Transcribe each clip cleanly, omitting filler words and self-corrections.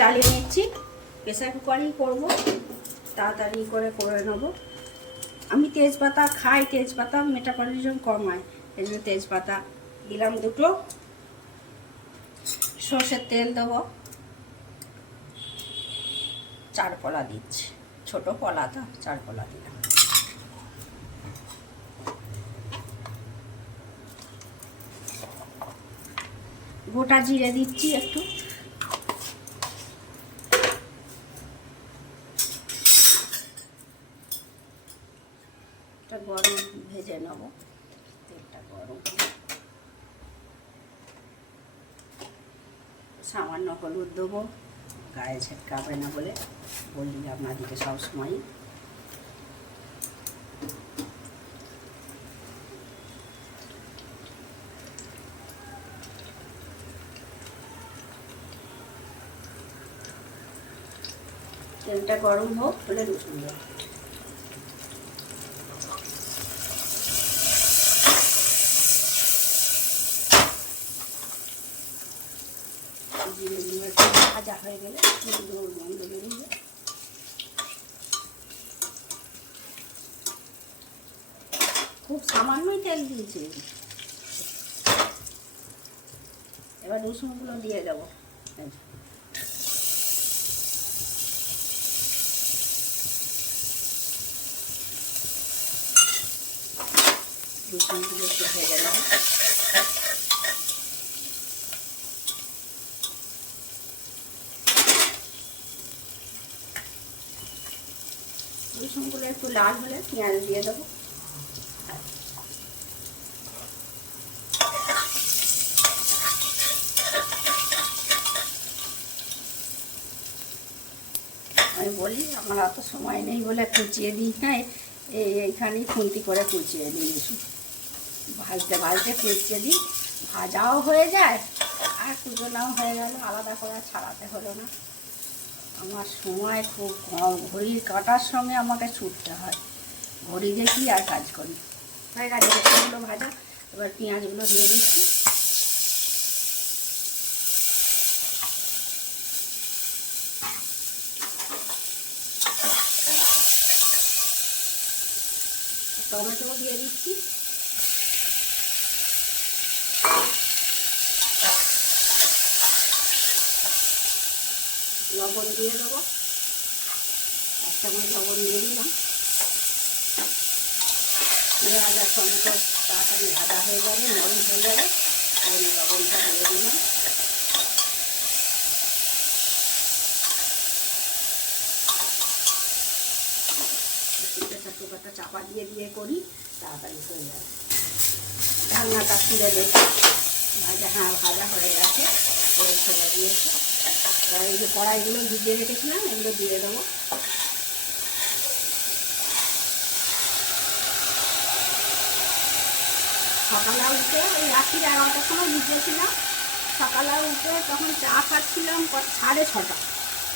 চালিয়ে নিচ্ছি, প্রেসার কুকারেই করবো, তাড়াতাড়ি করে নেবো। আমি তেজপাতা খাই, তেজপাতা মেটাবলিজম কমায়, এই জন্য তেজপাতা দিলাম দুটো। সর্ষের তেল দেবো, 4 কলা দিচ্ছি, ছোটো কলাটা 4 কলা দিলাম। গোটা জিরে দিচ্ছি একটু, গরম ভেজে নেব, তেলটা গরম। সামান্য হলুদ দেবো, গায়ে ছেটকাবে না বলে বলি আপনাদেরকে সবসময়। তেলটা গরম হোক, হলে রসুন দেবো। জিরেগুলো একটু ভাজা হয়ে গেলে গন্ধ বেরিয়ে, খুব সামান্যই তেল দিয়েছি। এবার রসুনগুলো দিয়ে দেবো। রসুনগুলো একটু ভেজে নেবো। রসুনগুলো একটু লাল হলে পেঁয়াজ দিয়ে দেবো। আমি বলি আমার অত সময় নেই বলে কুচিয়ে দিই, হ্যাঁ এইখানেই খুন্তি করে কুচিয়ে দিই রসুন, ভাজতে ভাজতে কুচিয়ে দিই, ভাজাও হয়ে যায় আর কুচোনাও হয়ে গেল, আলাদা করে ছাড়াতে হলো না। আমার সময় খুব কম, ঘড়ির কাঁটার সঙ্গে আমাকে ছুটতে হয়, ঘড়ি দেখি আর কাজ করি। হয়ে গেছে রসুনগুলো ভাজা, এবার পেঁয়াজগুলো দিয়ে দিচ্ছি। টমেটো দিয়ে দিচ্ছি, লবণ দিয়ে দেবো, 1 চামচ লবণ দিয়ে দিলাম। পেঁয়াজ আর টমেটো তাড়াতাড়ি ভাজা হয়ে যাবে, নরম হয়ে যাবে, ওই লবণটা দিয়ে দিলাম। প্রেসার কুকারটা চাপা দিয়ে করি, তাড়াতাড়ি হয়ে যাবে। ঢাকনাটা খুলে দেখি, ভাজা হয়ে গেছে, ওই ছেড়ে দিয়েছে। আর এই যে কড়াইগুলো ভিজিয়ে রেখেছিলাম, এগুলো দিয়ে দেবো। সকালে উঠে ওই রাত্রি 11টার সময় ভিজিয়েছিলাম, সকালে উঠে তখন চা খাচ্ছিলাম 6:30,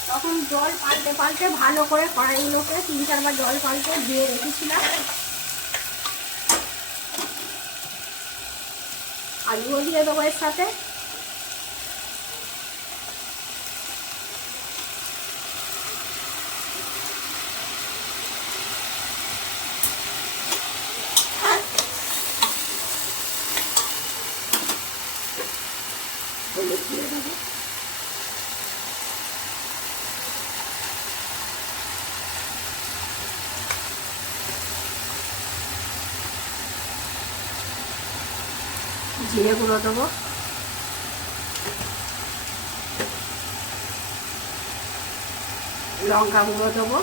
তখন জল পাল্টে ভালো করে কড়াইগুলোকে 3-4 বার জল পাল্টে দিয়ে রেখেছিলাম। আলুও দিয়ে দেবো এর সাথে। হলুদ দিয়ে দেবো, জিরে গুঁড়ো দেবো, লঙ্কা গুঁড়ো দেবো,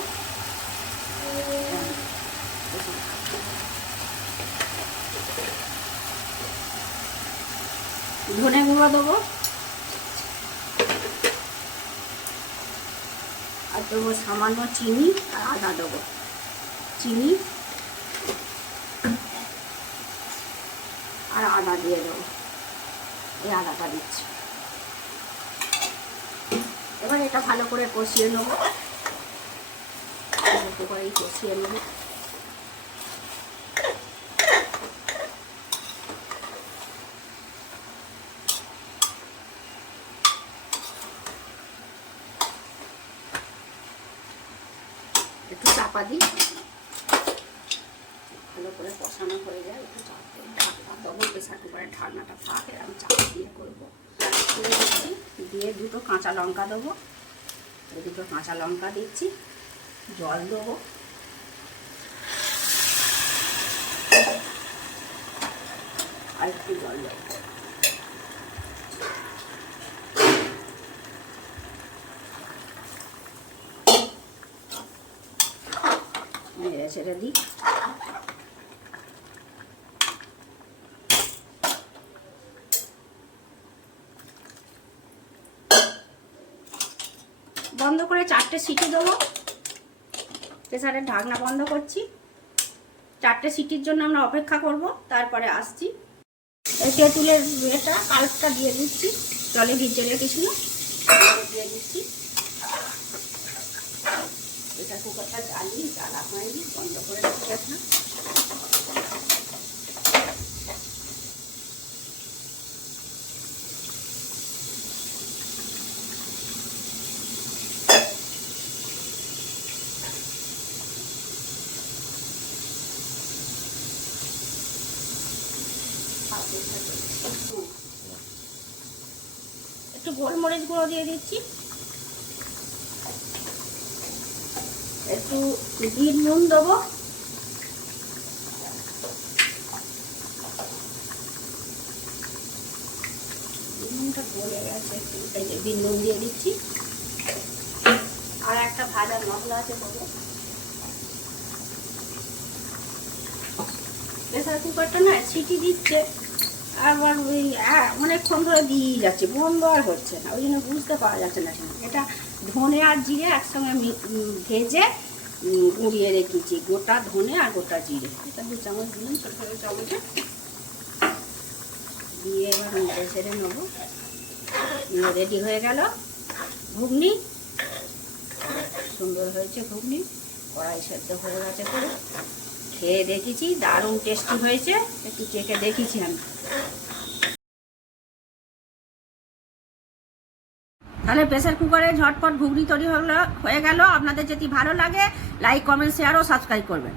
ধনে গুঁড়ো দেবো, আর দেবো সামান্য চিনি আর আদা দেবো। চিনি আর আদা দিয়ে দেবো, এই আদাটা দিচ্ছি। এবার এটা ভালো করে কষিয়ে নেবো, ভালো করে কষিয়ে নেবো। একটু চাপা দিই, ভালো করে কষানো হয়ে যায়। একটু চাপ দিই, ঢাকা দেবো, প্রেসার কুকারের ঢাকনাটা থাকে, আমি চাপ দিয়ে করবো। দিয়ে দুটো কাঁচা লঙ্কা দেবো, দুটো কাঁচা লঙ্কা দিচ্ছি, জল দেবো, আর একটু জল দেবো। নেড়ে ছেড়ে দিই। বন্ধ করে 4টে সিটি দেবো, প্রেসারের ঢাকনা বন্ধ করছি। 4টে সিটির জন্য আমরা অপেক্ষা করব, তারপরে আসছি। এই তেঁতুলের এটা কালটা দিয়ে দিচ্ছি, জলে ভিজে রেখেছিল, দিয়ে দিচ্ছি। প্রেসার কুকারটা জ্বালা হয়নি, বন্ধ করে রেখে না। একটু গোলমরিচ গুঁড়ো দিয়ে দিচ্ছি, একটু বিট নুন দেবো, নুনটা গলে গেছে, এই যে বিট নুন দিয়ে দিচ্ছি। আর একটা ভাজা মশলা আছে দেবো। প্রেসার কুকারটা না সিটি দিচ্ছে, আবার ওই অনেকক্ষণ ধরে দিয়ে যাচ্ছে, বন্ধ আর হচ্ছে না, ওই জন্য বুঝতে পারা যাচ্ছে না। এটা ধনে আর জিরে একসঙ্গে ভেজে গুঁড়িয়ে রেখেছি, গোটা ধনে আর গোটা জিরে, এটা 2 চামচ দিলাম, ছোটো ছোটো চামচে দিয়ে এবার নেড়ে ছেড়ে নেবো। রেডি হয়ে গেল ঘুগনি, সুন্দর হয়েছে ঘুগনি, কড়াই সেদ্ধ হয়ে গেছে করে। খেয়ে দেখেছি, দারুণ টেস্টি হয়েছে, একটু চেখে দেখেছি আমি। তাহলে প্রেসার কুকারে ঝটপট ঘুগনি তৈরি হয়ে গেল। আপনাদের যদি ভালো লাগে লাইক, কমেন্ট, শেয়ার ও সাবস্ক্রাইব করবেন।